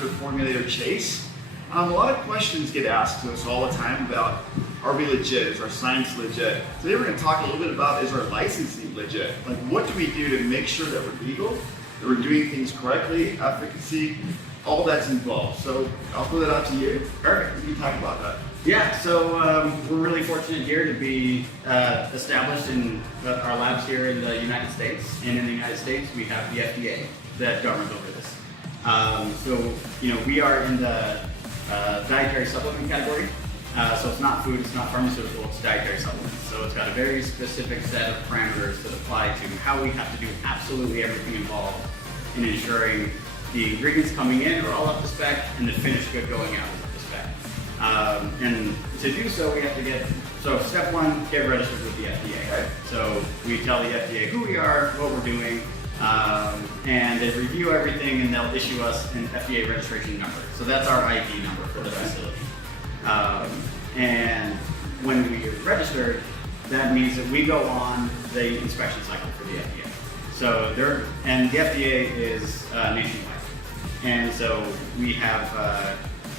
master formulator Chase. A lot of questions get asked to us all the time about, are we legit? Is our science legit? Today we're going to talk a little bit about, is our licensing legit? Like, what do we do to make sure that we're legal, that we're doing things correctly, efficacy, all that's involved. So I'll throw that out to you. Perfect. You can talk about that. Yeah, so we're really fortunate here to be established in our labs here in the United States. And in the United States, we have the FDA that governs over this. So, we are in the dietary supplement category. So it's not food, it's not pharmaceutical, it's dietary supplements. So it's got a very specific set of parameters that apply to how we have to do absolutely everything involved in ensuring the ingredients coming in are all up to spec and the finished good going out is up to spec. And to do so, we have to so step one, get registered with the FDA. Right? So we tell the FDA who we are, what we're doing, and they review everything and they'll issue us an FDA registration number. So that's our ID number for the facility. And when we are registered, that means that we go on the inspection cycle for the FDA. So and the FDA is nationwide. And so we have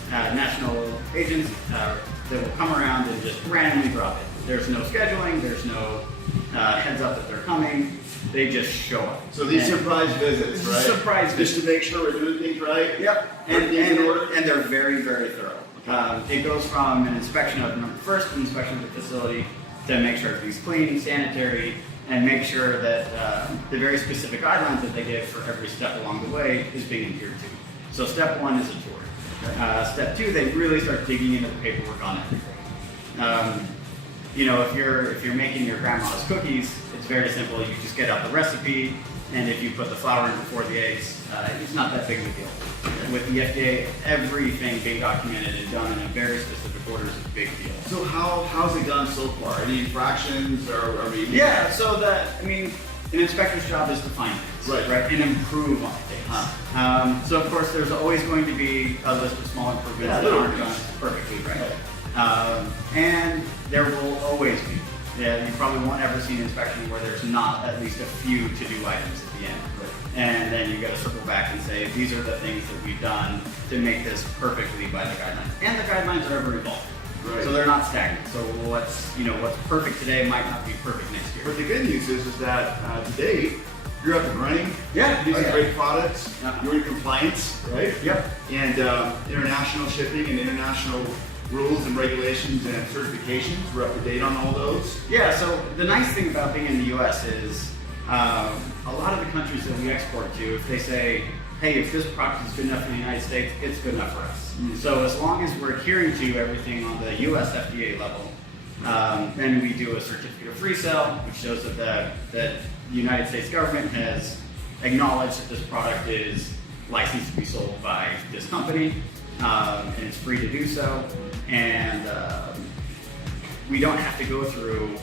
national agents that will come around and just randomly drop it. There's no scheduling, there's no heads up that they're coming. They just show up. So these surprise visits, right? Surprise visits. Just to make sure we're doing things right? Yep. And they're very, very thorough. It goes from an inspection of first inspection of the facility to make sure everything's clean, sanitary, and make sure that the very specific guidelines that they give for every step along the way is being adhered to. So step one is a tour. Step two, they really start digging into the paperwork on everything. If you're making your grandma's cookies, it's very simple. You just get out the recipe, and if you put the flour in before the eggs, it's not that big of a deal. With the FDA, everything being documented and done in a very specific order is a big deal. So how's it gone so far? Any infractions or are we? Yeah, so an inspector's job is to find things, right? And improve on things. So of course, there's always going to be a list of small improvements that aren't done perfectly right. And there will always be. Yeah, you probably won't ever see an inspection where there's not at least a few to-do items at the end. And then you got to circle back and say, these are the things that we've done to make this perfectly by the guidelines. And the guidelines are ever evolving. Right. So they're not stagnant. So what's perfect today might not be perfect next year. But the good news is that today, you're up and running. Yeah. Using great products. You're in compliance, right? Yep. And international shipping and international rules and regulations and certifications, we're up to date on all those. Yeah, so the nice thing about being in the US is a lot of the countries that we export to, if they say, hey, if this product is good enough in the United States, it's good enough for us. Mm-hmm. So as long as we're adhering to everything on the US FDA level, then we do a certificate of free sale, which shows that the United States government has acknowledged that this product is licensed to be sold by this company, and it's free to do so. And we don't have to go through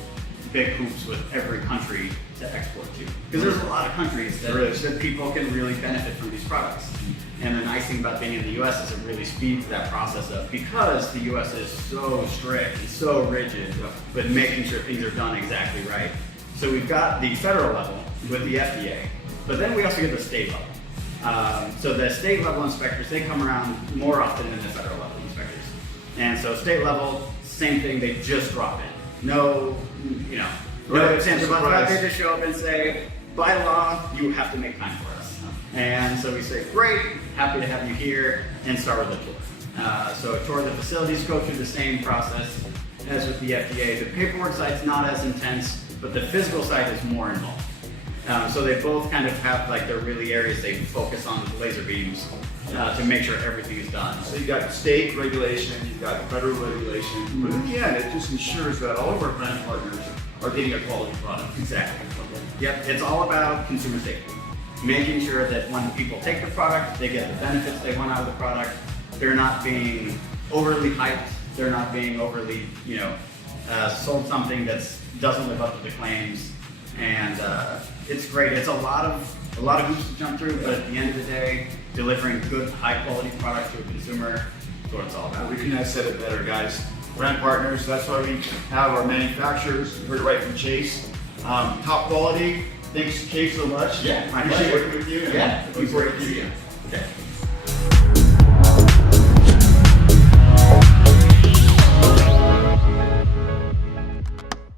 big hoops with every country to export to. Because there's a lot of countries that people can really benefit from these products. And the nice thing about being in the US is it really speeds that process up because the US is so strict and so rigid with making sure things are done exactly right. So we've got the federal level with the FDA, but then we also get the state level. So the state level inspectors, they come around more often than the federal level inspectors. And so state level, same thing, they just drop in. No ifs, ands, or buts. They just show up and say, by law, you have to make time for us. And so we say, great, happy to have you here, and start with a tour. So a tour of the facilities, go through the same process as with the FDA. The paperwork side's not as intense, but the physical side is more involved. So they both kind of have their really areas they focus on with laser beams to make sure everything is done. So you've got state regulation, you've got federal regulation, but in the end, it just ensures that all of our brand partners are getting a quality product. Exactly. Yep, it's all about consumer safety. Making sure that when people take the product, they get the benefits they want out of the product. They're not being overly hyped. They're not being overly, sold something that doesn't live up to the claims. And it's great. It's a lot of hoops to jump through, but at the end of the day, delivering good, high-quality product to a consumer is what it's all about. We couldn't have said it better, guys. Brand partners, that's why we have our manufacturers. You heard it right from Chase. Top quality. Thanks, Chase, so much. Yeah, I appreciate working with you. Yeah, looking forward to seeing you. Okay.